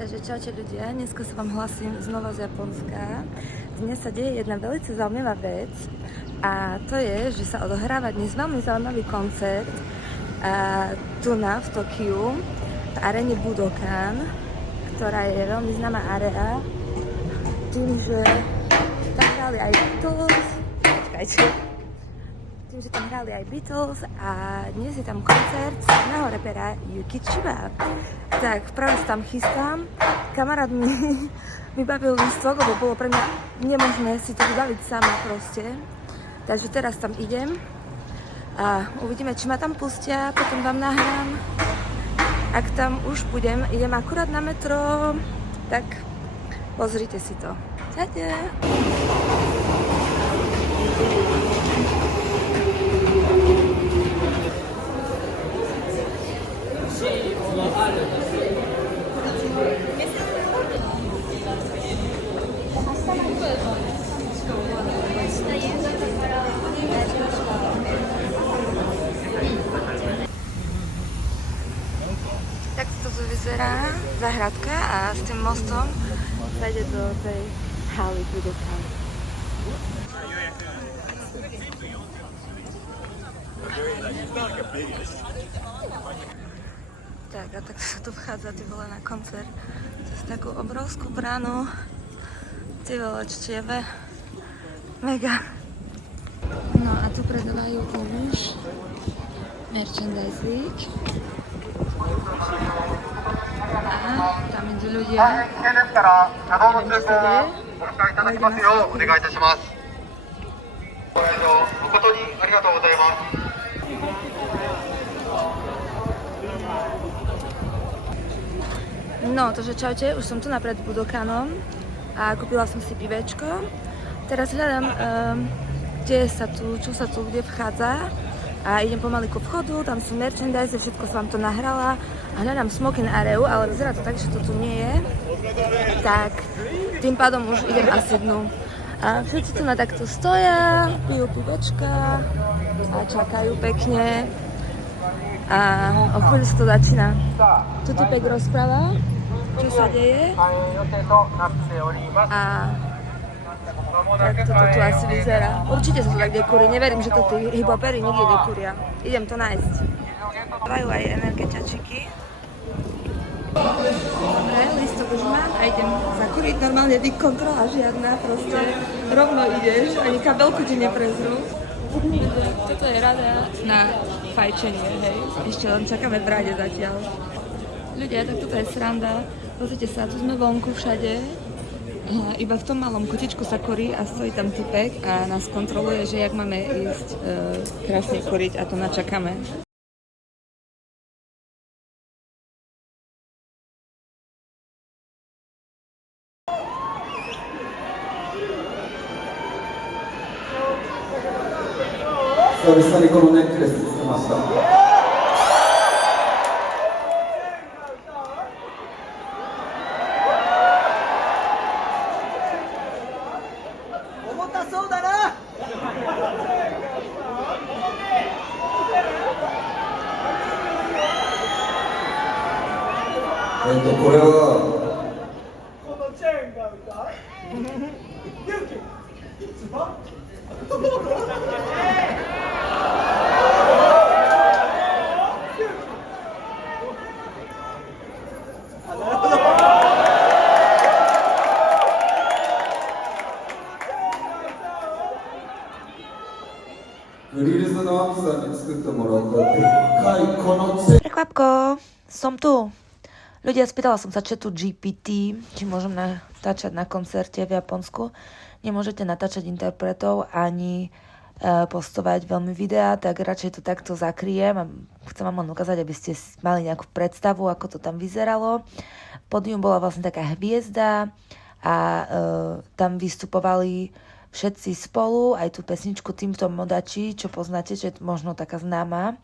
Takže čaute ľudia, dneska sa vám hlasím znova z Japonska. Dnes sa deje jedna veľmi zaujímavá vec a to je, že sa odohráva dnes veľmi zaujímavý koncert tu v Tokiu, v aréne Budokan, ktorá je veľmi známa aréna tým, že tam hrali aj Beatles, tým, že tam hrali aj Beatles a dnes je tam koncert známeho repera Yuki Chiba. Tak práve sa tam chystám. Kamarát mi bavil lístok, lebo bolo pre mňa nemožné si to vybaviť sama proste. Takže teraz tam idem a uvidíme, či ma tam pustia, potom vám nahrám. Ak tam už budem, idem akurát na metro, tak pozrite si to. Čaute! Tak to tu vyzerá záhradka a s tým mostom zajde do tej haly Budokan. Tak a tak sa tu vchádza, ty vole, na koncert cez takú obrovskú bránu. Ty vole, čtieve. Mega. No a tu predávajú už merchandising. A tam idú ľudia. Neviem, čo sa deje. No, takže čaute, už som tu napred Budokanom a kúpila som si pivečko. Teraz hľadám, čo sa tu kde vchádza a idem pomaly ku vchodu, tam sú merchandise, všetko som vám to nahrala a hľadám smoking areu, ale vyzerá to tak, že to tu nie je. Tak tým pádom už idem asi dnu. A všetci tu na takto stoja, pijú pivečka a čakajú pekne. A o chvíľu sa to začína. Tu typek rozpráva, čo sa deje. A tak toto tu asi vyzerá. Určite sa to tak dekúri. Neverím, že to tí hiphopery nikde dekúria. Idem to nájsť. Dávajú aj energetiačiky. Dobre, listok už mám a idem zakúriť. Normálne kontrola žiadna, proste rovno ideš, ani kabelku ti neprezrú. Toto je rada na fajčenie, hej. Ešte len čakáme v rade zatiaľ. Ľudia, tak toto je sranda. Pozrite sa, tu sme vonku všade. Iba v tom malom kutičku sa korí a stojí tam typek a nás kontroluje, že jak máme ísť krásne koriť a to načakáme. Prekvapko, som tu. Ľudia, spýtala som sa chatu GPT, či môžem natáčať na koncerte v Japonsku. Nemôžete natáčať interpretov ani postovať veľmi videá, tak radšej to takto zakryjem a chcem vám len ukázať, aby ste mali nejakú predstavu, ako to tam vyzeralo. Pódium bola vlastne taká hviezda a tam vystupovali všetci spolu, aj tú pesničku Týmto Modači, čo poznáte, že je možno taká známa.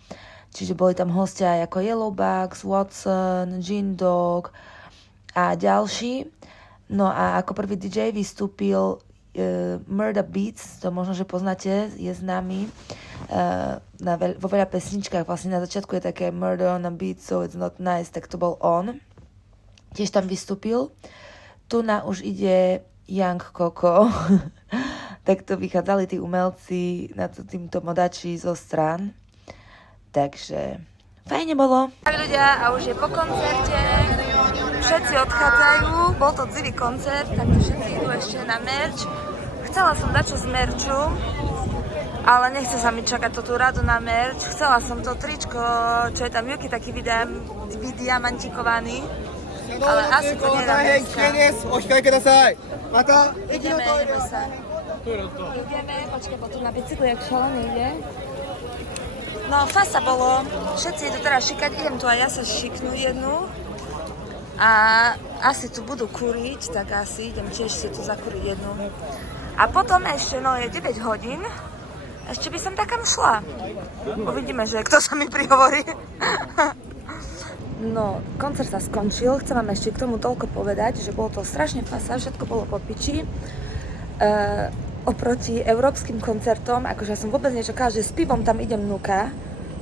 Čiže boli tam hostia ako Yellowbugs, Watson, Gin Dog a ďalší. No a ako prvý DJ vystúpil Murda Beats, to možno, že poznáte, je známy. Vo veľa pesničkách, vlastne na začiatku je také Murder on a Beat, so it's not nice, tak to bol on. tiež tam vystúpil. Tu na už ide Young Coco. Takto vychádzali tí umelci na týmto modači zo strán. Takže fajne bolo. Ľudia, a už je po koncerte. Všetci odchádzajú. Bol to dzivý koncert, takže všetci idú ešte na merch. Chcela som dať čo z merču, ale nechce sa mi čakať tú radu na merch. Chcela som to tričko, čo je tam Yuki taký vydiamantikovaný. Ale asi to nedá dneska. Ideme sa. Počkaj, potom na bicykli, jak šalený ide. No, fasa bolo. Všetci idú teraz šikať, idem tu aj ja sa šiknúť jednu. A asi tu budú kuriť, tak asi idem tiež si tu zakuriť jednu. A potom ešte, no je 9 hodín, ešte by som takam šla. Uvidíme, že kto sa mi prihovorí. No, koncert sa skončil, chcem vám ešte k tomu toľko povedať, že bolo to strašne fasa, všetko bolo po piči. Oproti európskym koncertom, akože ja som vôbec nečakala, že s pivom tam idem vnúka.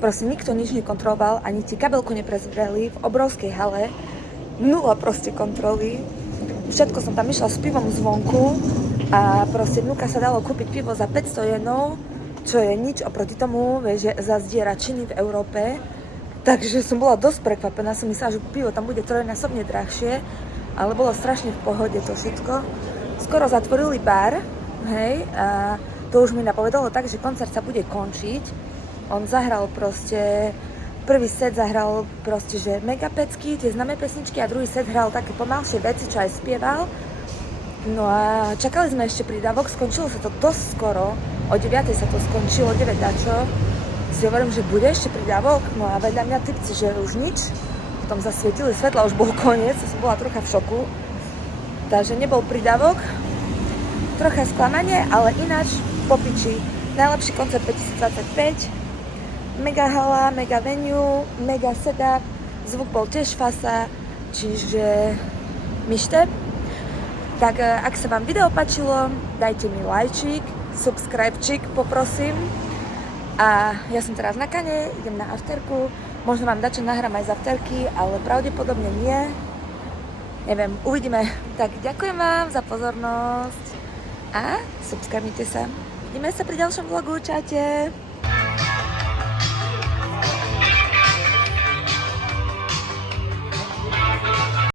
Proste nikto nič nekontroloval, ani ti kabelku neprezreli v obrovskej hale. Nula proste kontroly. Všetko som tam išla s pivom zvonku a proste vnúka sa dalo kúpiť pivo za 500 jenov, čo je nič oproti tomu, vieš, že zazdiera činy v Európe. Takže som bola dosť prekvapená, som myslela, že pivo tam bude trojnásobne drahšie, ale bolo strašne v pohode to všetko. Skoro zatvorili bar, hej, a to už mi napovedalo tak, že koncert sa bude končiť. On zahral proste, prvý set zahral proste, že mega pecky, tie známe pesničky, a druhý set hral také pomalšie veci, čo aj spieval. No a čakali sme ešte prídavok, skončilo sa to dosť skoro, o 9 sa to skončilo, 9 dačo. Si hovorím, že bude ešte prídavok, no a vedľa mňa typci, že už nič. Potom zasvietili svetla, už bol koniec, som bola trocha v šoku. Takže nebol prídavok, trocha sklamanie, ale ináč po piči. Najlepší koncert 2025, mega hala, mega venue, mega setup, zvuk bol tiež fasa, čiže myšte. Tak ak sa vám video páčilo, dajte mi lajčík, subscribečík poprosím. A ja som teraz na kane, idem na afterku, možno vám dačo nahrám aj z afterky, ale pravdepodobne nie. Neviem, uvidíme. Tak ďakujem vám za pozornosť a subscribnite sa. Vidíme sa pri ďalšom vlogu, čaute.